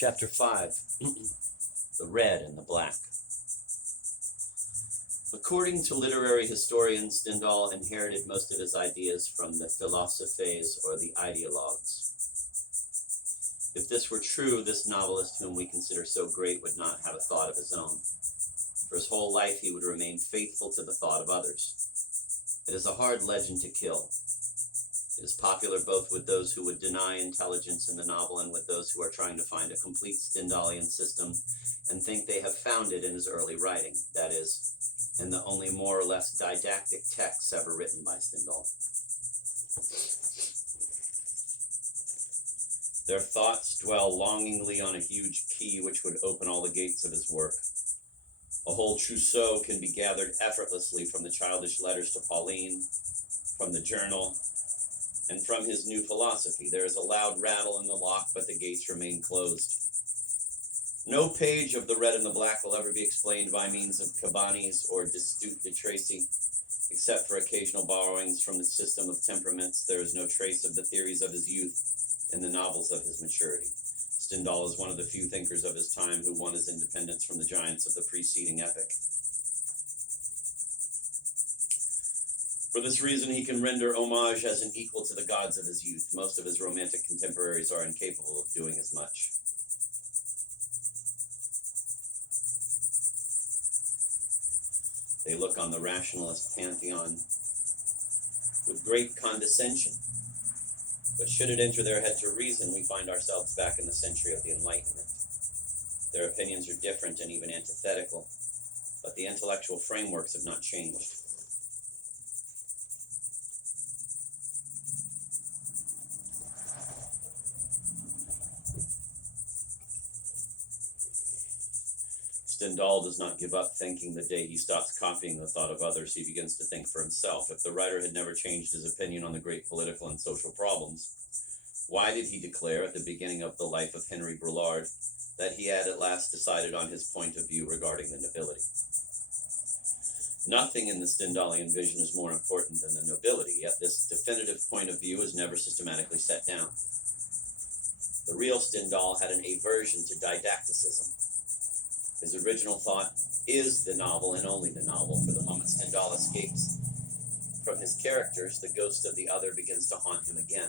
Chapter 5, The Red and the Black. According to literary historian Stendhal inherited most of his ideas from the philosophes or the ideologues. If this were true, this novelist whom we consider so great would not have a thought of his own. For his whole life he would remain faithful to the thought of others. It is a hard legend to kill. It is popular both with those who would deny intelligence in the novel and with those who are trying to find a complete Stendhalian system and think they have found it in his early writing, that is, in the only more or less didactic texts ever written by Stendhal. Their thoughts dwell longingly on a huge key which would open all the gates of his work. A whole trousseau can be gathered effortlessly from the childish letters to Pauline, from the journal, and from his new philosophy. There is a loud rattle in the lock, but the gates remain closed. No page of The Red and the Black will ever be explained by means of Cabanis or Deceit de Tracy. Except for occasional borrowings from the system of temperaments, there is no trace of the theories of his youth in the novels of his maturity. Stendhal is one of the few thinkers of his time who won his independence from the giants of the preceding epoch. For this reason, he can render homage as an equal to the gods of his youth. Most of his romantic contemporaries are incapable of doing as much. They look on the rationalist pantheon with great condescension. But should it enter their head to reason, we find ourselves back in the century of the Enlightenment. Their opinions are different and even antithetical, but the intellectual frameworks have not changed. Stendhal does not give up thinking. The day he stops copying the thought of others, he begins to think for himself. If the writer had never changed his opinion on the great political and social problems, why did he declare at the beginning of the life of Henry Brulard that he had at last decided on his point of view regarding the nobility? Nothing in the Stendhalian vision is more important than the nobility, yet this definitive point of view is never systematically set down. The real Stendhal had an aversion to didacticism. His original thought is the novel and only the novel. For the moment Stendhal escapes from his characters, the ghost of the other begins to haunt him again.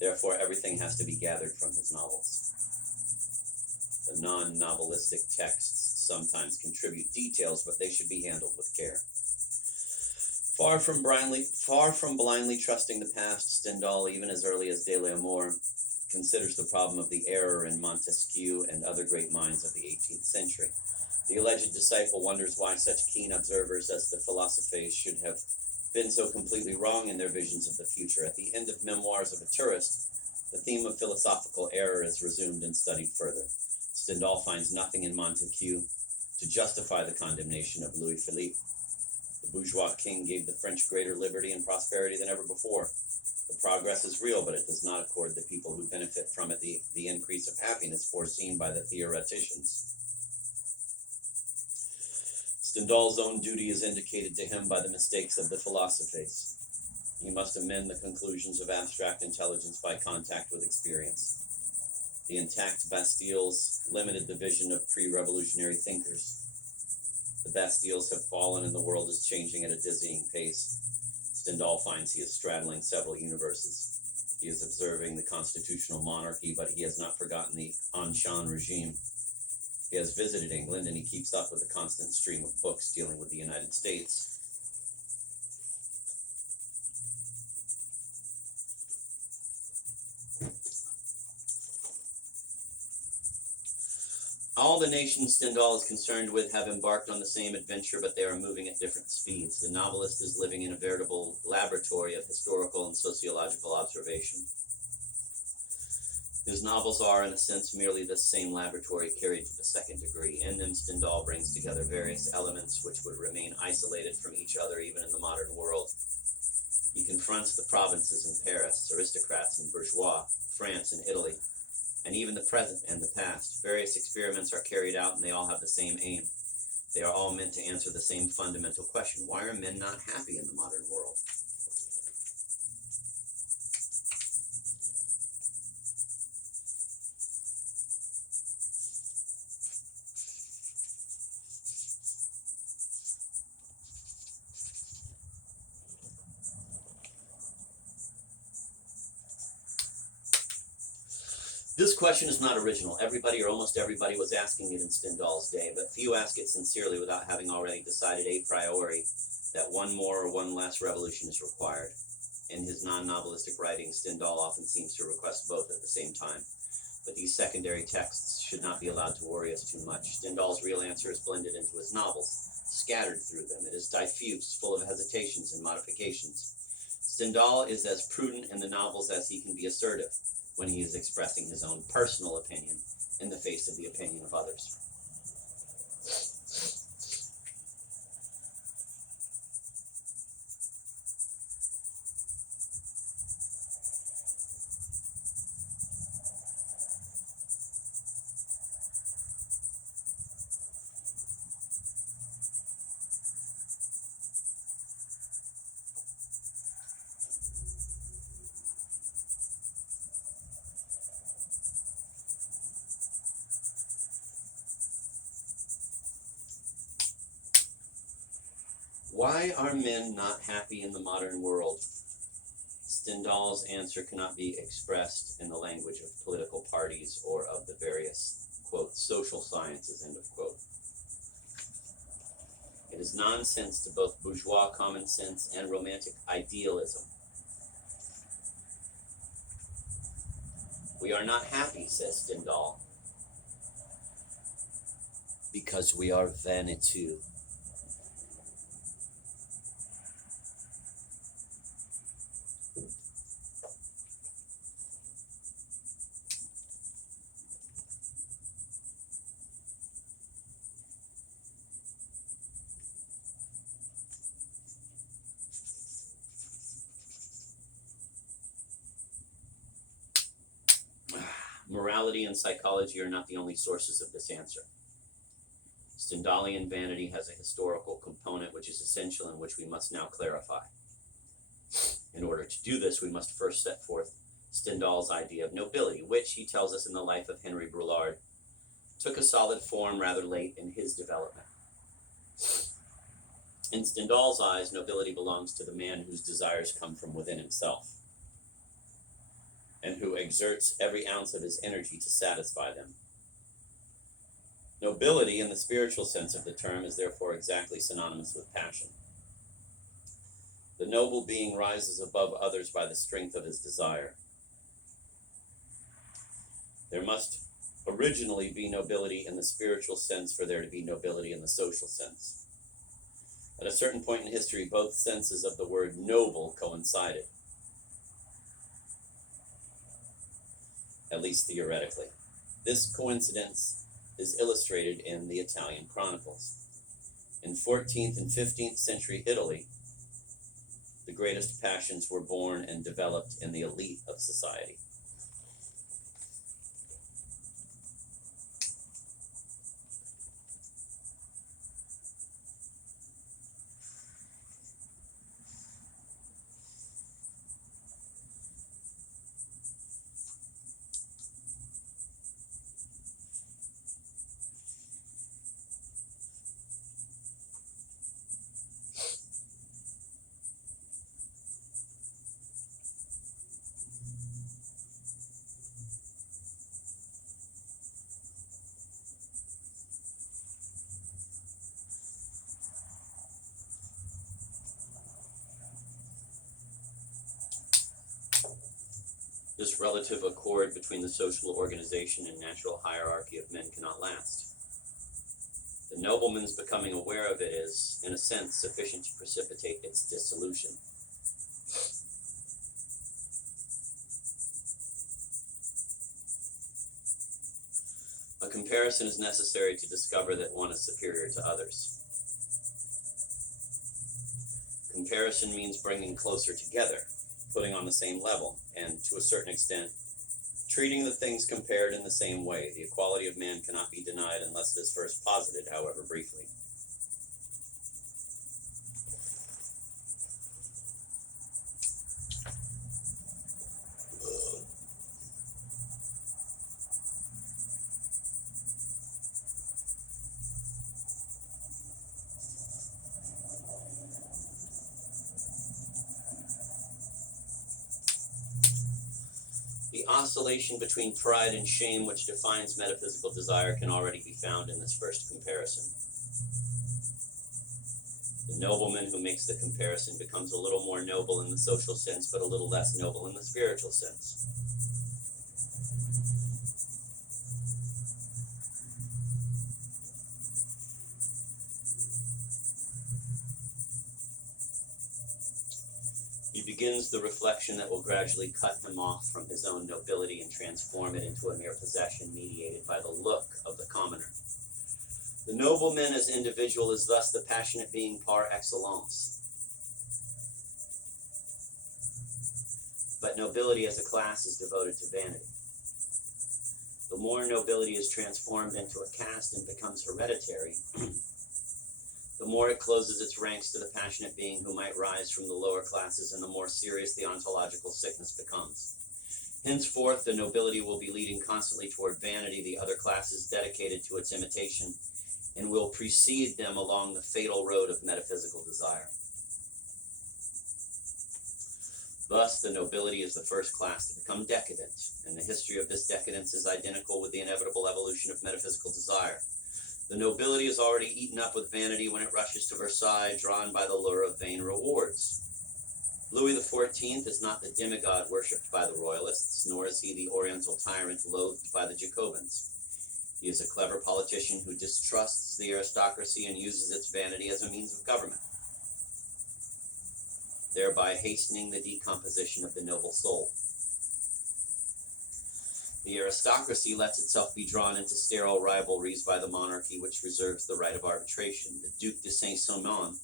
Therefore, everything has to be gathered from his novels. The non-novelistic texts sometimes contribute details, but they should be handled with care. Far from blindly trusting the past, Stendhal, even as early as De l'Amour, considers the problem of the error in Montesquieu and other great minds of the 18th century. The alleged disciple wonders why such keen observers as the philosophers should have been so completely wrong in their visions of the future. At the end of Memoirs of a Tourist, the theme of philosophical error is resumed and studied further. Stendhal finds nothing in Montesquieu to justify the condemnation of Louis Philippe. The bourgeois king gave the French greater liberty and prosperity than ever before. The progress is real, but it does not accord the people who benefit from it the increase of happiness foreseen by the theoreticians. Stendhal's own duty is indicated to him by the mistakes of the philosophers. He must amend the conclusions of abstract intelligence by contact with experience. The intact Bastilles limited the vision of pre-revolutionary thinkers. The Bastilles have fallen and the world is changing at a dizzying pace. Stendhal finds he is straddling several universes. He is observing the constitutional monarchy, but he has not forgotten the Ancien regime. He has visited England, and he keeps up with the constant stream of books dealing with the United States. All the nations Stendhal is concerned with have embarked on the same adventure, but they are moving at different speeds. The novelist is living in a veritable laboratory of historical and sociological observation. His novels are, in a sense, merely this same laboratory carried to the second degree. In them, Stendhal brings together various elements which would remain isolated from each other even in the modern world. He confronts the provinces in Paris, aristocrats and bourgeois, France and Italy, and even the present and the past. Various experiments are carried out and they all have the same aim. They are all meant to answer the same fundamental question. Why are men not happy in the modern world? This question is not original. Everybody or almost everybody was asking it in Stendhal's day, but few ask it sincerely without having already decided a priori that one more or one less revolution is required. In his non-novelistic writings, Stendhal often seems to request both at the same time, but these secondary texts should not be allowed to worry us too much. Stendhal's real answer is blended into his novels, scattered through them. It is diffuse, full of hesitations and modifications. Stendhal is as prudent in the novels as he can be assertive when he is expressing his own personal opinion in the face of the opinion of others. Why are men not happy in the modern world? Stendhal's answer cannot be expressed in the language of political parties or of the various, quote, social sciences, end of quote. It is nonsense to both bourgeois common sense and romantic idealism. We are not happy, says Stendhal, because we are vaniteux. Morality and psychology are not the only sources of this answer. Stendhalian vanity has a historical component which is essential and which we must now clarify. In order to do this, we must first set forth Stendhal's idea of nobility, which, he tells us in the life of Henry Brulard, took a solid form rather late in his development. In Stendhal's eyes, nobility belongs to the man whose desires come from within himself, and who exerts every ounce of his energy to satisfy them. Nobility, in the spiritual sense of the term, is therefore exactly synonymous with passion. The noble being rises above others by the strength of his desire. There must originally be nobility in the spiritual sense for there to be nobility in the social sense. At a certain point in history, both senses of the word noble coincided, at least theoretically. This coincidence is illustrated in the Italian chronicles. In 14th and 15th century Italy, the greatest passions were born and developed in the elite of society. This relative accord between the social organization and natural hierarchy of men cannot last. The nobleman's becoming aware of it is, in a sense, sufficient to precipitate its dissolution. A comparison is necessary to discover that one is superior to others. Comparison means bringing closer together, putting on the same level, and, to a certain extent, treating the things compared in the same way. The equality of man cannot be denied unless it is first posited, however briefly. The oscillation between pride and shame which defines metaphysical desire can already be found in this first comparison. The nobleman who makes the comparison becomes a little more noble in the social sense, but a little less noble in the spiritual sense. He begins the reflection that will gradually cut him off from his own nobility and transform it into a mere possession mediated by the look of the commoner. The nobleman as individual is thus the passionate being par excellence. But nobility as a class is devoted to vanity. The more nobility is transformed into a caste and becomes hereditary, the more it closes its ranks to the passionate being who might rise from the lower classes, and the more serious the ontological sickness becomes. Henceforth, the nobility will be leading constantly toward vanity, the other classes dedicated to its imitation, and will precede them along the fatal road of metaphysical desire. Thus, the nobility is the first class to become decadent, and the history of this decadence is identical with the inevitable evolution of metaphysical desire. The nobility is already eaten up with vanity when it rushes to Versailles, drawn by the lure of vain rewards. Louis XIV is not the demigod worshipped by the royalists, nor is he the oriental tyrant loathed by the Jacobins. He is a clever politician who distrusts the aristocracy and uses its vanity as a means of government, thereby hastening the decomposition of the noble soul. The aristocracy lets itself be drawn into sterile rivalries by the monarchy, which reserves the right of arbitration. The Duc de Saint-Simon,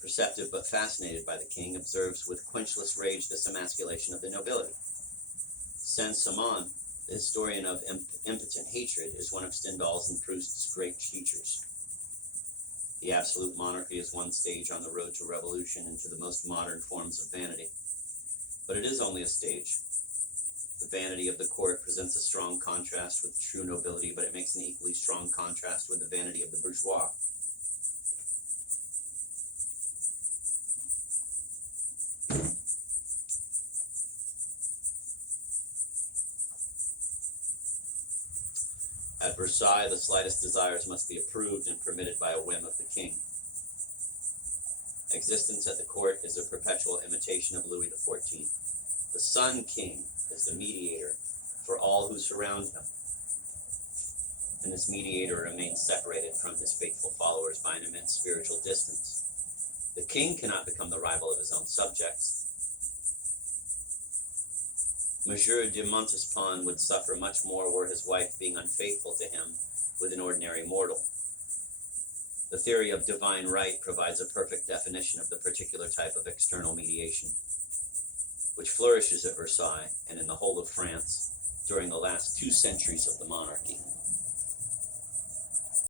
perceptive but fascinated by the king, observes with quenchless rage this emasculation of the nobility. Saint-Simon, the historian of impotent hatred, is one of Stendhal's and Proust's great teachers. The absolute monarchy is one stage on the road to revolution and to the most modern forms of vanity. But it is only a stage. The vanity of the court presents a strong contrast with true nobility, but it makes an equally strong contrast with the vanity of the bourgeois. At Versailles, the slightest desires must be approved and permitted by a whim of the king. Existence at the court is a perpetual imitation of Louis XIV. The Sun King is the mediator for all who surround him, and this mediator remains separated from his faithful followers by an immense spiritual distance. The king cannot become the rival of his own subjects. Monsieur de Montespan would suffer much more were his wife being unfaithful to him with an ordinary mortal. The theory of divine right provides a perfect definition of the particular type of external mediation, which flourishes at Versailles and in the whole of France during the last 2 centuries of the monarchy.